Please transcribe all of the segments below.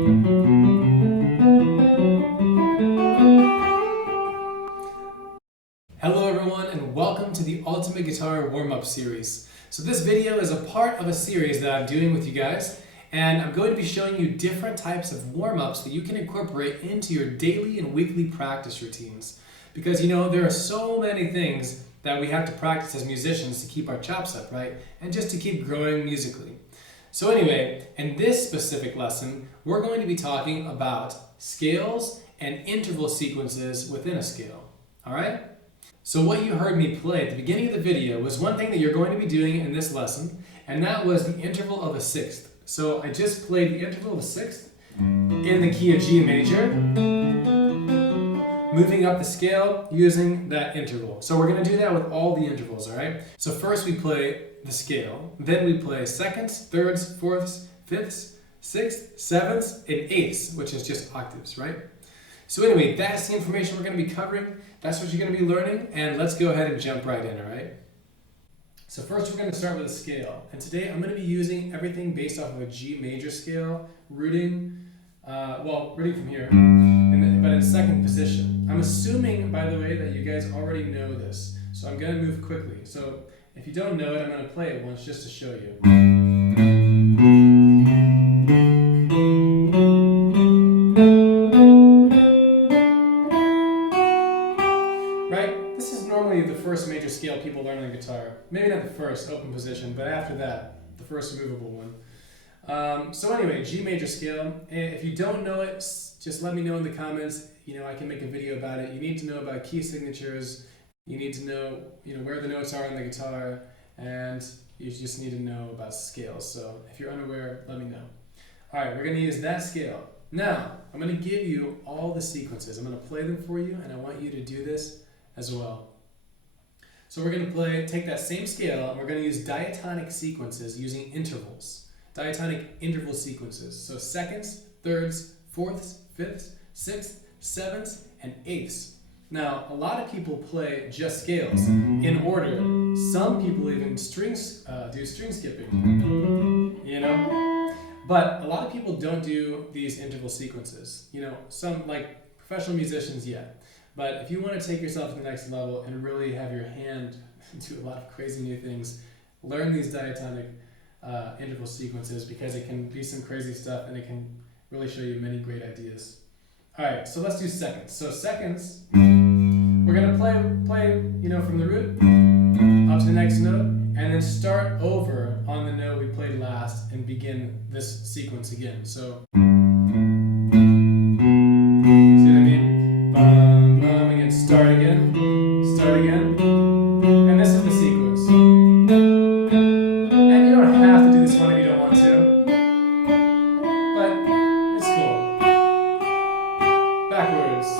Hello everyone and welcome to the Ultimate Guitar Warm-Up Series. So this video is a part of a series that I'm doing with you guys, and I'm going to be showing you different types of warm-ups that you can incorporate into your daily and weekly practice routines. Because there are so many things that we have to practice as musicians to keep our chops up, right? And just to keep growing musically. So anyway, in this specific lesson, we're going to be talking about scales and interval sequences within a scale, all right? So what you heard me play at the beginning of the video was one thing that you're going to be doing in this lesson, and that was the interval of a sixth. So I just played the interval of a sixth in the key of G major, moving up the scale using that interval. So we're going to do that with all the intervals, all right? So first we play the scale, then we play seconds, thirds, fourths, fifths, sixths, sevenths, and eighths, which is just octaves, right? So anyway, that's the information we're going to be covering. That's what you're going to be learning, and let's go ahead and jump right in, all right? So first we're going to start with a scale, and today I'm going to be using everything based off of a G major scale, rooting from here, but in second position. I'm assuming, by the way, that you guys already know this, so I'm going to move quickly. So if you don't know it, I'm going to play it once just to show you. The first major scale people learn on the guitar. Maybe not the first open position, but after that, the first movable one. So anyway, G major scale. And if you don't know it, just let me know in the comments. I can make a video about it. You need to know about key signatures. You need to know, where the notes are on the guitar, and you just need to know about scales. So if you're unaware, let me know. All right, we're going to use that scale. Now, I'm going to give you all the sequences. I'm going to play them for you, and I want you to do this as well. So we're going to take that same scale, and we're going to use diatonic sequences using intervals. Diatonic interval sequences. So seconds, thirds, fourths, fifths, sixths, sevenths, and eighths. Now, a lot of people play just scales in order. Some people even do string skipping, But a lot of people don't do these interval sequences. Some, like professional musicians, yeah. But if you want to take yourself to the next level and really have your hand do a lot of crazy new things, learn these diatonic interval sequences, because it can be some crazy stuff and it can really show you many great ideas. All right, so let's do seconds. So seconds, we're going to play from the root up to the next note, and then start over on the note we played last and begin this sequence again. So start again, and this is the sequence. And you don't have to do this one if you don't want to, but it's cool. Backwards.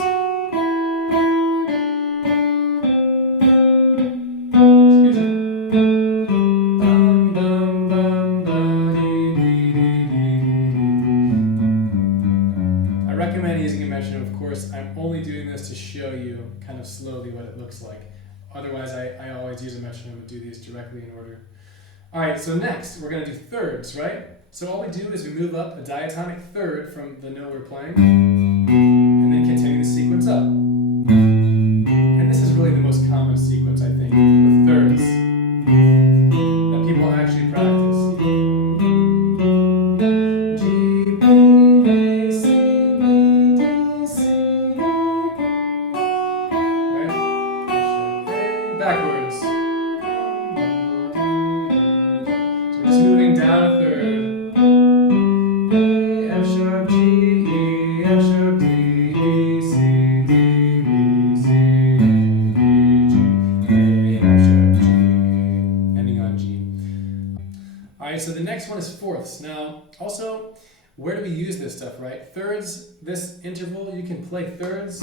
Excuse me. Bum, bum, bum, ba, dee, dee, dee, dee. I recommend using a metronome, of course. I'm only doing this to show you kind of slowly what it looks like. Otherwise, I always use a metronome and do these directly in order. All right, so next we're going to do thirds, right? So all we do is we move up a diatonic third from the note we're playing, and then continue the sequence up. And this is really the most common sequence, I think, with thirds that people actually practice. Backwards. So we're just moving down a third. A, F sharp, G, E, F sharp, D, E, C, D, B, C, A, B, G, A, F sharp, G, ending on G. Alright, so the next one is fourths. Now, also, where do we use this stuff, right? Thirds, this interval, you can play thirds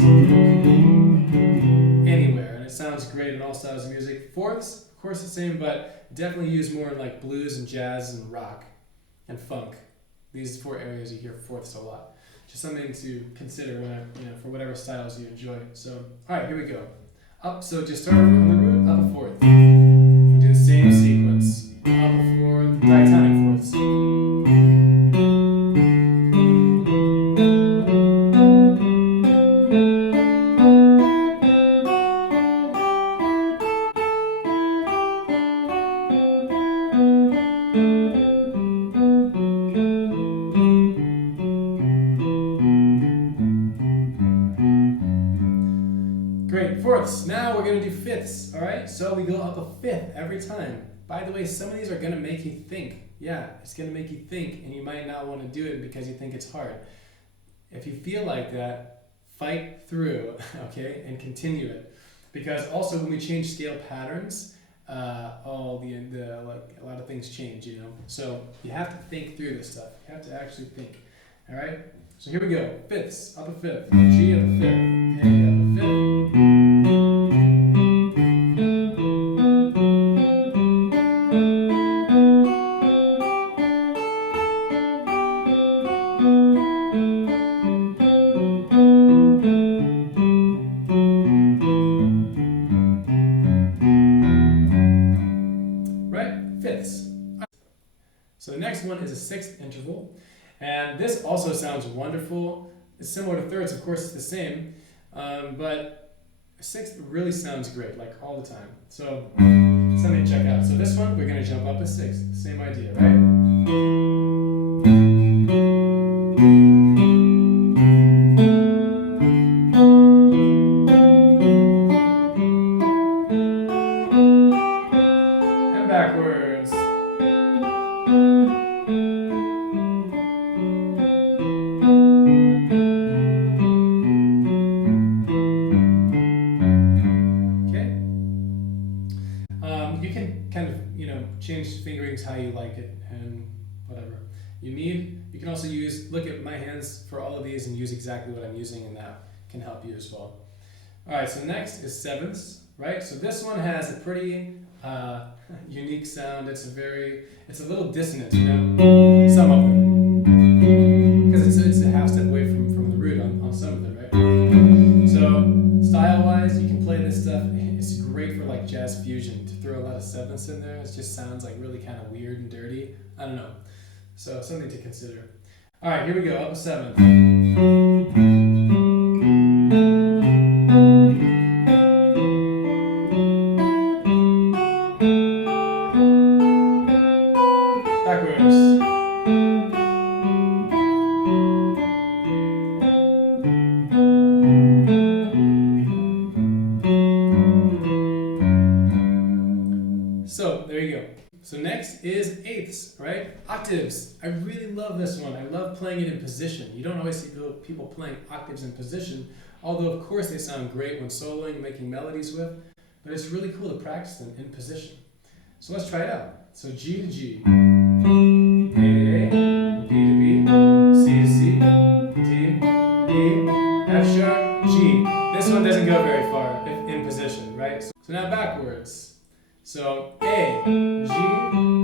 anywhere, and it sounds great in all styles of music. Fourths, of course, the same, but definitely used more in like blues and jazz and rock and funk. These four areas you hear fourths a lot. Just something to consider when for whatever styles you enjoy. So, all right, here we go. Up. So just start on the root, up a fourth. And do the same sequence. Up a fourth, diatonic fourths. fourths. Now we're going to do fifths, all right? So we go up a fifth every time. By the way, some of these are going to make you think. Yeah, it's going to make you think, and you might not want to do it because you think it's hard. If you feel like that, fight through, okay, and continue it. Because also when we change scale patterns, like a lot of things change, you know. So you have to think through this stuff. You have to actually think. All right. So here we go. Fifths, up a fifth, G up a fifth, A up a fifth. Fifths. So the next one is a sixth interval, and this also sounds wonderful. It's similar to thirds, of course, it's the same, but sixth really sounds great, like all the time. So something to check out. So this one, we're going to jump up a sixth. Same idea, right? Backwards. Okay. You can kind of, change fingerings how you like it and whatever you need. You can also look at my hands for all of these and use exactly what I'm using, and that can help you as well. All right, so next is sevenths, right? So this one has a pretty unique sound. It's a little dissonant, some of them, because it's a half step away from the root on some of them, right? So style-wise, you can play this stuff. It's great for like jazz fusion to throw a lot of sevenths in there. It just sounds like really kind of weird and dirty. I don't know. So something to consider. All right, here we go. Up a seventh. So there you go. So next is eighths, right? Octaves. I really love this one. I love playing it in position. You don't always see people playing octaves in position, although of course they sound great when soloing and making melodies with, but it's really cool to practice them in position. So let's try it out. So G to G, A to A, B to B, C to C, D, E, F sharp, G. This one doesn't go very far in position, right? So now backwards. So A, G,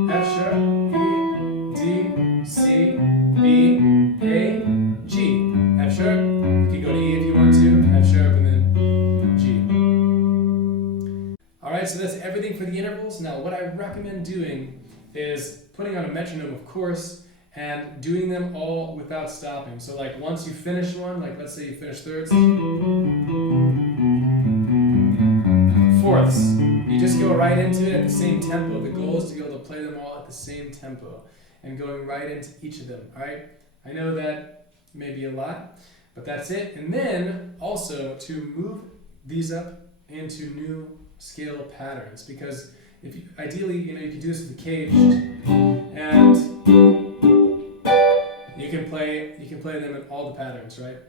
F sharp, E, D, C, B, A, G, F sharp. You can go to E if you want to, F sharp, and then G. Alright, so that's everything for the intervals. Now what I recommend doing is putting on a metronome, of course, and doing them all without stopping. So like once you finish one, like let's say you finish thirds, fourths. You just go right into it at the same tempo. The goal is to be able to play them all at the same tempo and going right into each of them, all right? I know that may be a lot, but that's it. And then also to move these up into new scale patterns, because if you, ideally, you can do this with the caged, and you can play them in all the patterns, right?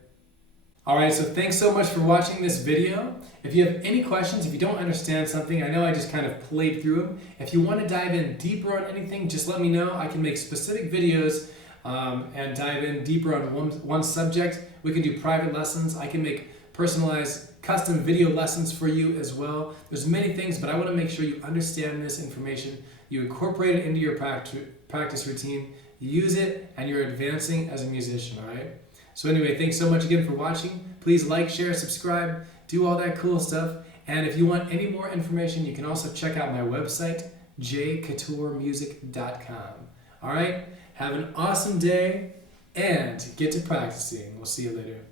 Alright, so thanks so much for watching this video. If you have any questions, if you don't understand something, I know I just kind of played through them. If you want to dive in deeper on anything, just let me know. I can make specific videos and dive in deeper on one subject. We can do private lessons. I can make personalized custom video lessons for you as well. There's many things, but I want to make sure you understand this information. You incorporate it into your practice routine, you use it, and you're advancing as a musician, alright? So anyway, thanks so much again for watching. Please like, share, subscribe, do all that cool stuff. And if you want any more information, you can also check out my website, jcattoormusic.com. All right, have an awesome day and get to practicing. We'll see you later.